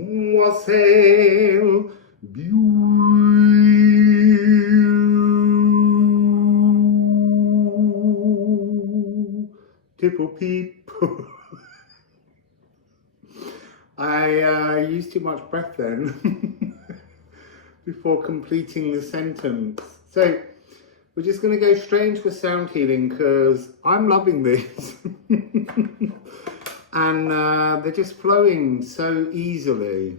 Wassail, beautiful people. I used too much breath then before completing the sentence. So we're just going to go straight into a sound healing because I'm loving these. And they're just flowing so easily.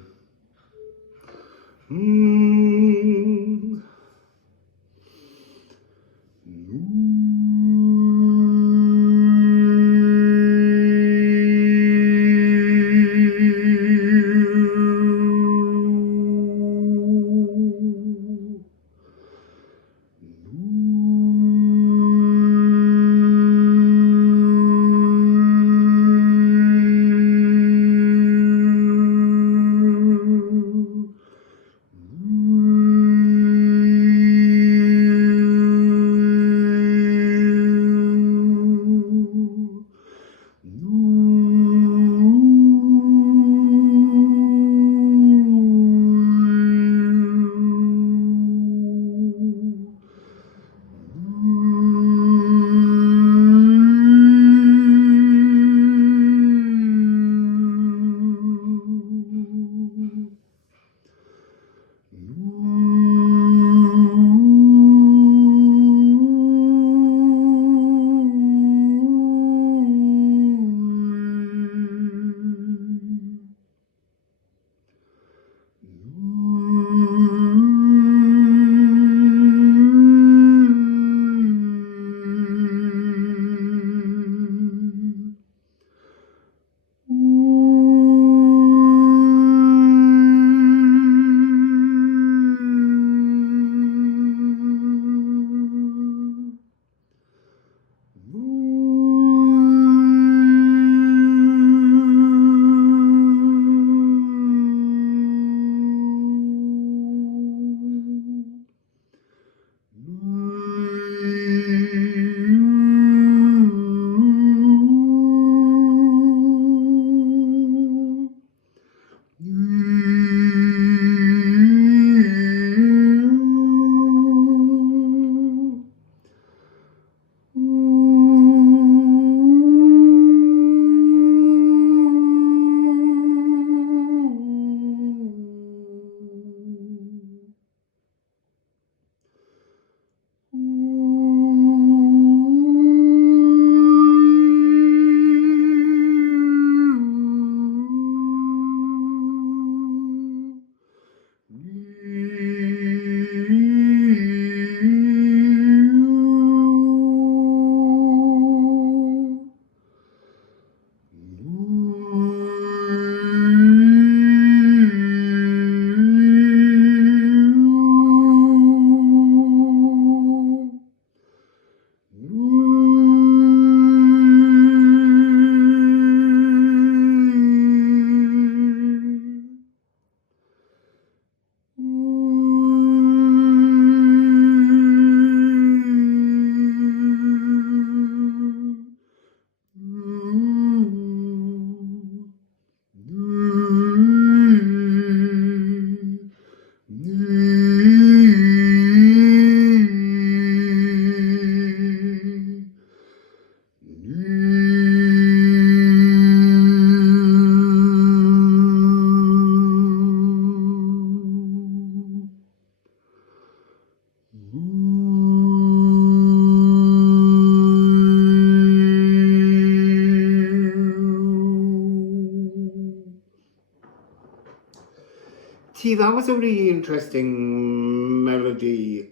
See, that was a really interesting melody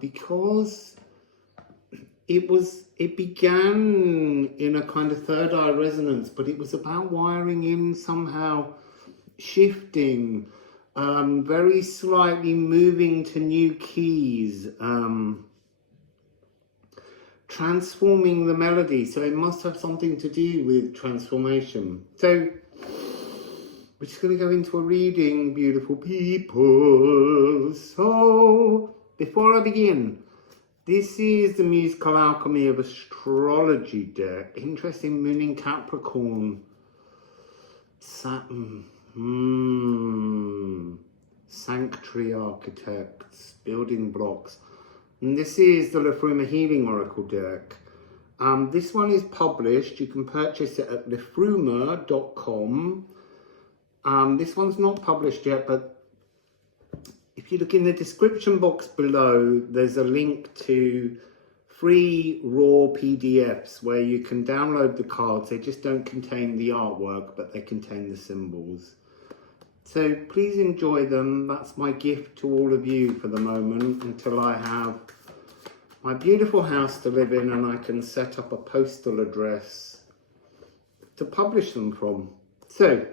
because it began in a kind of third eye resonance, but it was about wiring in somehow, shifting, very slightly moving to new keys, transforming the melody. So it must have something to do with transformation. So we're just going to go into a reading, beautiful people. So before I begin, this is the musical Alchemy of Astrology deck. Interesting, moon in Capricorn, Saturn. sanctuary architects, building blocks. And this is the Liffruma Healing Oracle Deck. This one is published. You can purchase it at liffruma.com. This one's not published yet, but if you look in the description box below, there's a link to free raw PDFs where you can download the cards. They just don't contain the artwork, but they contain the symbols. So please enjoy them. That's my gift to all of you for the moment, until I have my beautiful house to live in and I can set up a postal address to publish them from. So,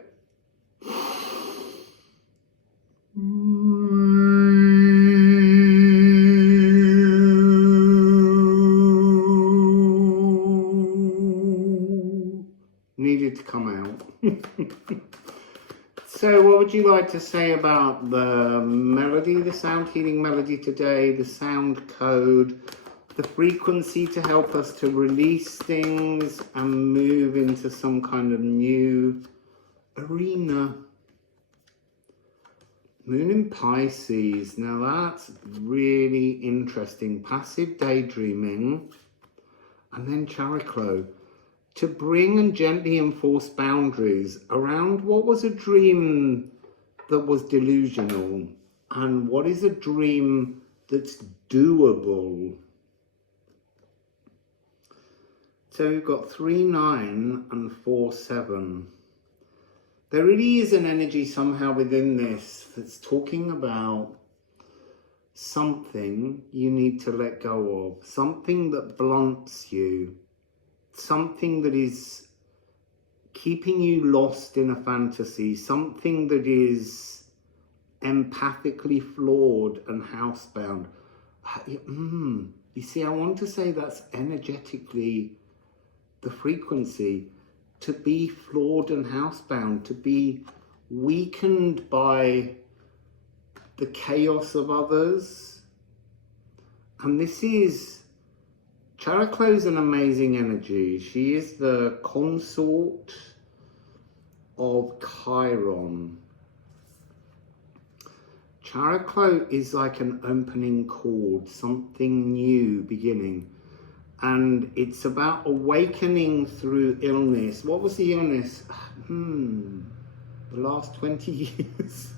needed to come out. So what would you like to say about the melody, the sound healing melody today, the sound code, the frequency to help us to release things and move into some kind of new arena? Moon in Pisces. Now that's really interesting. Passive daydreaming. And then Chariklo. To bring and gently enforce boundaries around what was a dream that was delusional and what is a dream that's doable. So we've got 3-9 and 4-7. There really is an energy somehow within this that's talking about something you need to let go of, something that blunts you, something that is keeping you lost in a fantasy, something that is empathically flawed and housebound. You see, I want to say that's energetically the frequency. To be flawed and housebound, to be weakened by the chaos of others. And this is, Chariklo is an amazing energy. She is the consort of Chiron. Chariklo is like an opening chord, something new beginning. And it's about awakening through illness. What was the illness? The last 20 years.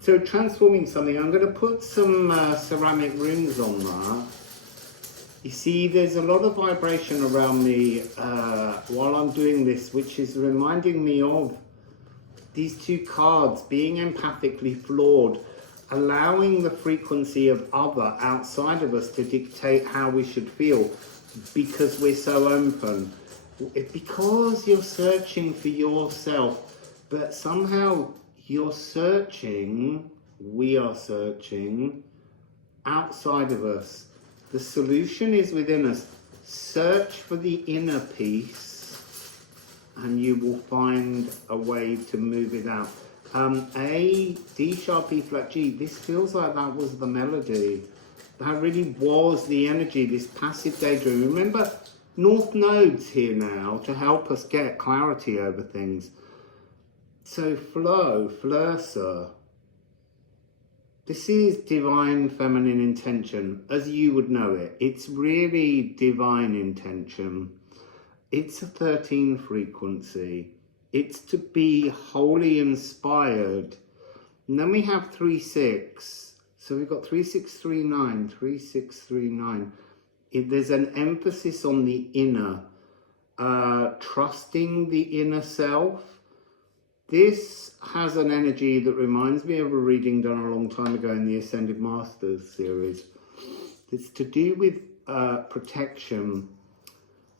So transforming something. I'm going to put some ceramic runes on that. You see, there's a lot of vibration around me while I'm doing this, which is reminding me of these two cards, being empathically flawed, allowing the frequency of other outside of us to dictate how we should feel because we're so open. Because you're searching for yourself, but somehow you're searching, we are searching outside of us. The solution is within us. Search for the inner peace and you will find a way to move it out. A, D sharp, E flat, G. This feels like that was the melody. That really was the energy, this passive daydream. Remember, North Node's here now to help us get clarity over things. So flow, flursa. This is divine feminine intention, as you would know it. It's really divine intention. It's a 13 frequency. It's to be wholly inspired. And then we have 3-6. So we've got 3-6-3-9, 3-6-3-9. There's an emphasis on the inner, trusting the inner self. This has an energy that reminds me of a reading done a long time ago in the Ascended Masters series. It's to do with protection.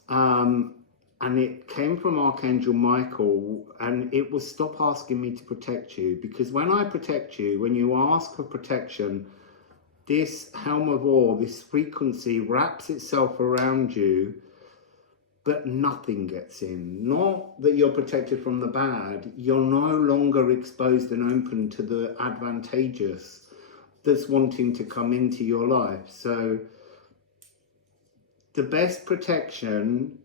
And it came from Archangel Michael, and it was stop asking me to protect you. Because when I protect you, when you ask for protection, this helm of ore, this frequency wraps itself around you, but nothing gets in. Not that you're protected from the bad, you're no longer exposed and open to the advantageous that's wanting to come into your life. So the best protection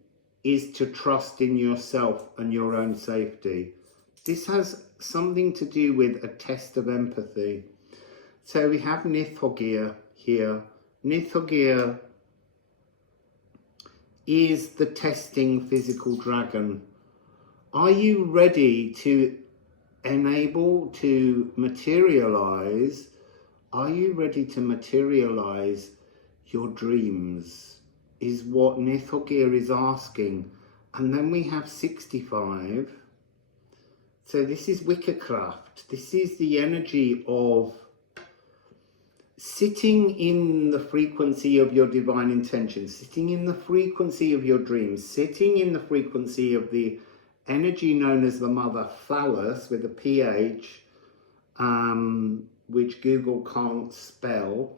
is to trust in yourself and your own safety. this has something to do with a test of empathy. So we have Nithogir here. Nithogir is the testing physical dragon. Are you ready to enable to materialize? Are you ready to materialize your dreams? Is what Nithogir is asking. And then we have 65. So this is Wickercraft. This is the energy of sitting in the frequency of your divine intention, sitting in the frequency of your dreams, sitting in the frequency of the energy known as the mother phallus with a PH, which Google can't spell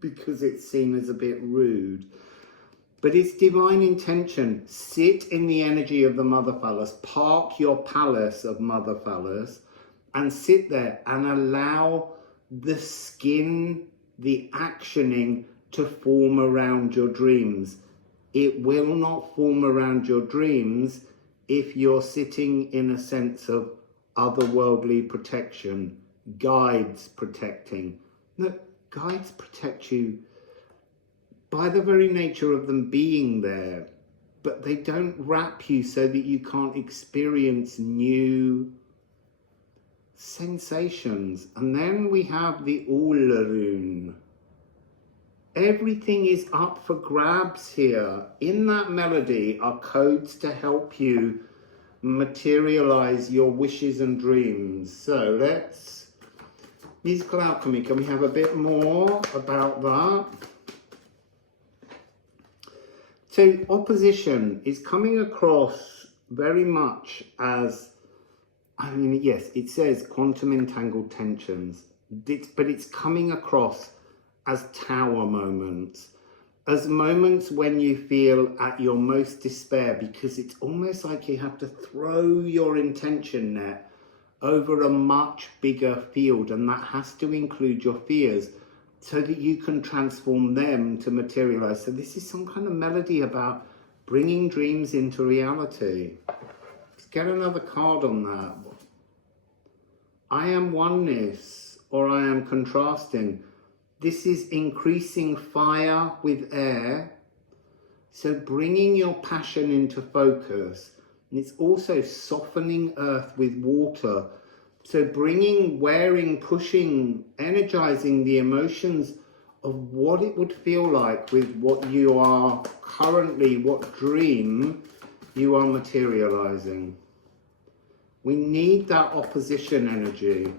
because it's seen as a bit rude. But it's divine intention. Sit in the energy of the mother phallus. Park your palace of mother phallus and sit there and allow the skin, the actioning to form around your dreams. It will not form around your dreams if you're sitting in a sense of otherworldly protection, guides protecting. No, guides protect you by the very nature of them being there, but they don't wrap you so that you can't experience new sensations. And then we have the Ullarune. Everything is up for grabs here. In that melody are codes to help you materialize your wishes and dreams. So let's, musical alchemy, can we have a bit more about that? So opposition is coming across very much as, I mean, yes, it says quantum entangled tensions, but it's coming across as tower moments, as moments when you feel at your most despair, because it's almost like you have to throw your intention net over a much bigger field, and that has to include your fears so that you can transform them to materialize. So this is some kind of melody about bringing dreams into reality. Let's get another card on that. I am oneness, or I am contrasting. This is increasing fire with air. So bringing your passion into focus. And it's also softening earth with water. So bringing, wearing, pushing, energizing the emotions of what it would feel like with what you are currently, what dream you are materializing. We need that opposition energy.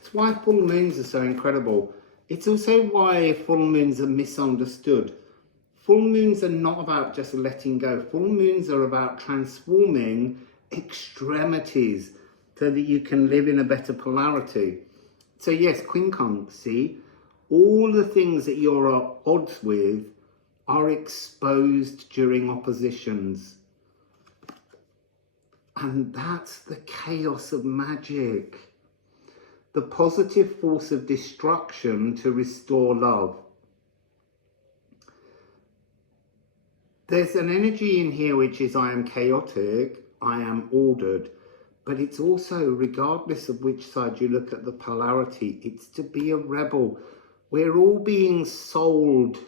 It's why full moons are so incredible. It's also why full moons are misunderstood. Full moons are not about just letting go. Full moons are about transforming extremities so that you can live in a better polarity. So yes, quincunxy, all the things that you're at odds with are exposed during oppositions. And that's the chaos of magic. The positive force of destruction to restore love. There's an energy in here which is I am chaotic, I am ordered. But it's also, regardless of which side you look at the polarity, it's to be a rebel. We're all being sold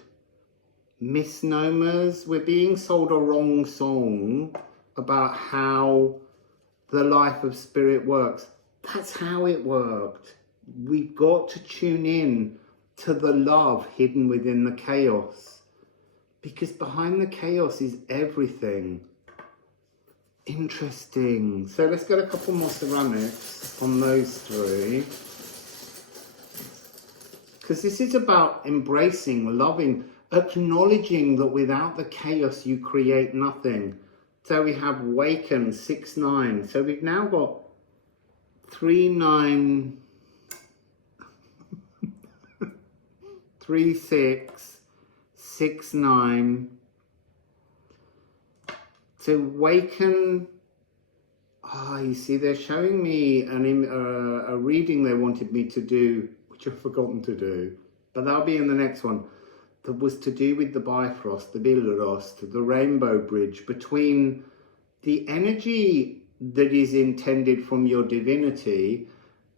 misnomers. We're being sold a wrong song about how the life of spirit works. That's how it worked. We've got to tune in to the love hidden within the chaos. Because behind the chaos is everything. Interesting. So let's get a couple more ceramics on those three. Because this is about embracing, loving, acknowledging that without the chaos you create nothing. So we have Waken 6-9. So we've now got 3-9, 3-6, 6-9. So Waken, you see they're showing me a reading they wanted me to do, which I've forgotten to do, but that'll be in the next one, that was to do with the Bifrost, the Bilrost, the Rainbow Bridge, between the energy that is intended from your divinity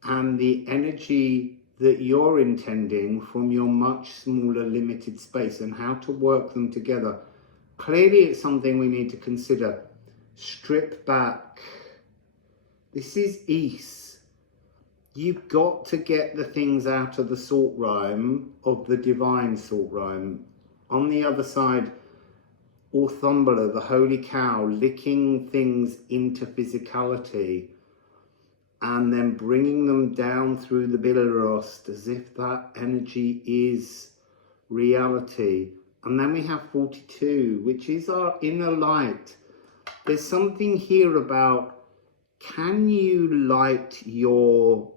and the energy that you're intending from your much smaller limited space, and how to work them together. Clearly it's something we need to consider. Strip back. This is East. You've got to get the things out of the salt rhyme, of the divine salt rhyme. On the other side, Orthumbula, the holy cow, licking things into physicality and then bringing them down through the Bilrost as if that energy is reality. And then we have 42, which is our inner light. There's something here about, can you light your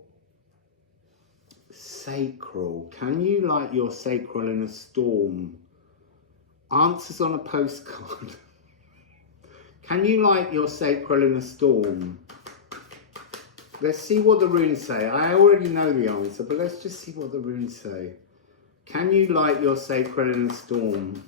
sacral? Can you light your sacral in a storm? Answers on a postcard. Can you light your sacral in a storm? Let's see what the runes say. I already know the answer, but let's just see what the runes say. Can you light your sacral in a storm?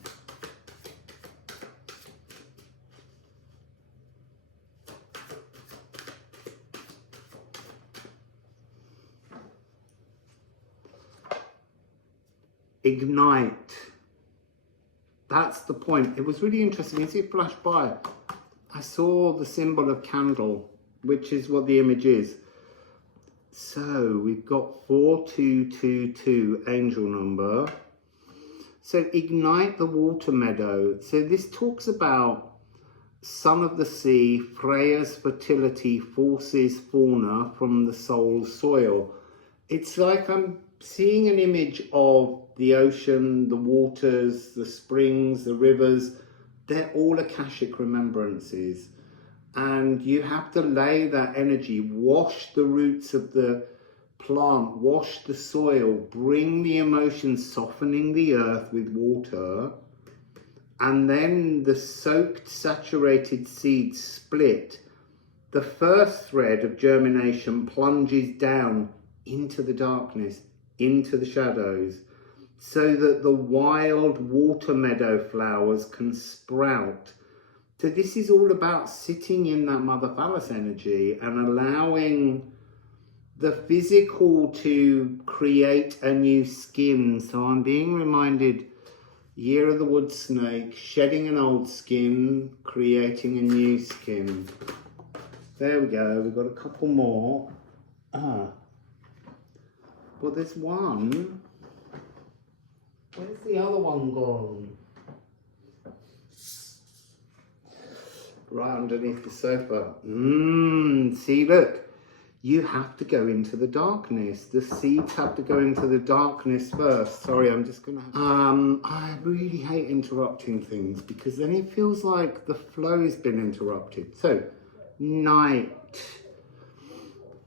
Ignite. That's the point. It was really interesting. As it flashed by, I saw the symbol of candle, which is what the image is. So we've got 4222 angel number. So ignite the water meadow. So this talks about son of the sea, Freya's fertility forces fauna from the soul's soil. It's like I'm seeing an image of the ocean, the waters, the springs, the rivers. They're all Akashic remembrances. And you have to lay that energy, wash the roots of the plant, wash the soil, bring the emotions, softening the earth with water. And then the soaked, saturated seeds split. The first thread of germination plunges down into the darkness, into the shadows, so that the wild water meadow flowers can sprout. So this is all about sitting in that Mother Phallus energy and allowing the physical to create a new skin. So I'm being reminded, Year of the Wood Snake, shedding an old skin, creating a new skin. There we go, we've got a couple more. Well, there's one. Where's the other one gone? Right underneath the sofa. See, look. You have to go into the darkness. The seeds have to go into the darkness first. Sorry, I'm just gonna... I really hate interrupting things because then it feels like the flow has been interrupted. So, night.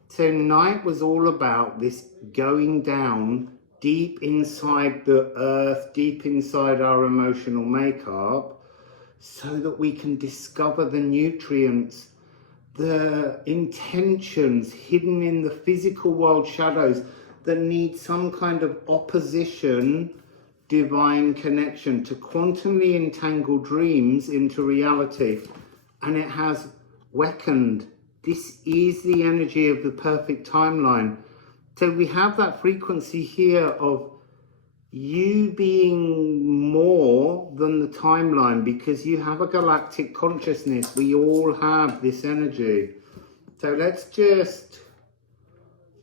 So night was all about this going down deep inside the earth, deep inside our emotional makeup, so that we can discover the nutrients, the intentions hidden in the physical world shadows that need some kind of opposition, divine connection to quantumly entangle dreams into reality. And it has awakened. This is the energy of the perfect timeline. So we have that frequency here of you being more than the timeline, because you have a galactic consciousness. We all have this energy. So let's just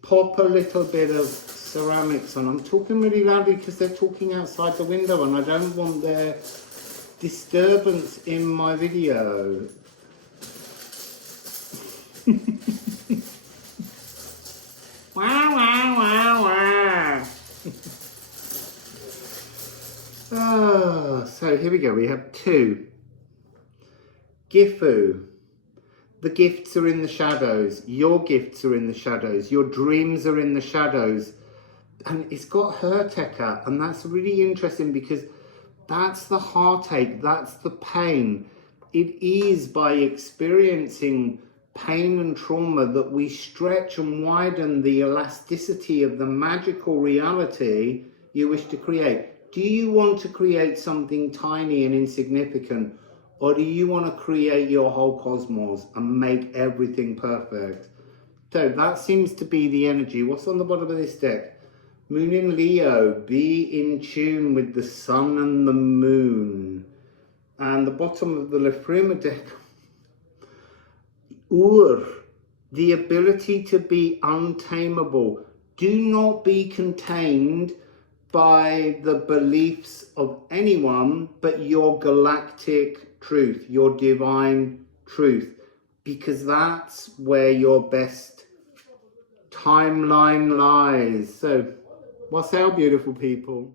pop a little bit of ceramics on. I'm talking really loudly because they're talking outside the window and I don't want their disturbance in my video. Wow, wow, wow, wow. So here we go. We have two. Gifu. The gifts are in the shadows. Your gifts are in the shadows. Your dreams are in the shadows. And it's got Herteka. And that's really interesting because that's the heartache. That's the pain. It is by experiencing pain and trauma that we stretch and widen the elasticity of the magical reality you wish to create. Do you want to create something tiny and insignificant? Or do you want to create your whole cosmos and make everything perfect? So that seems to be the energy. What's on the bottom of this deck? Moon in Leo, be in tune with the sun and the moon. And the bottom of the Liffruma deck, the ability to be untamable. Do not be contained by the beliefs of anyone but your galactic truth, your divine truth, because that's where your best timeline lies. So, wassail, beautiful people.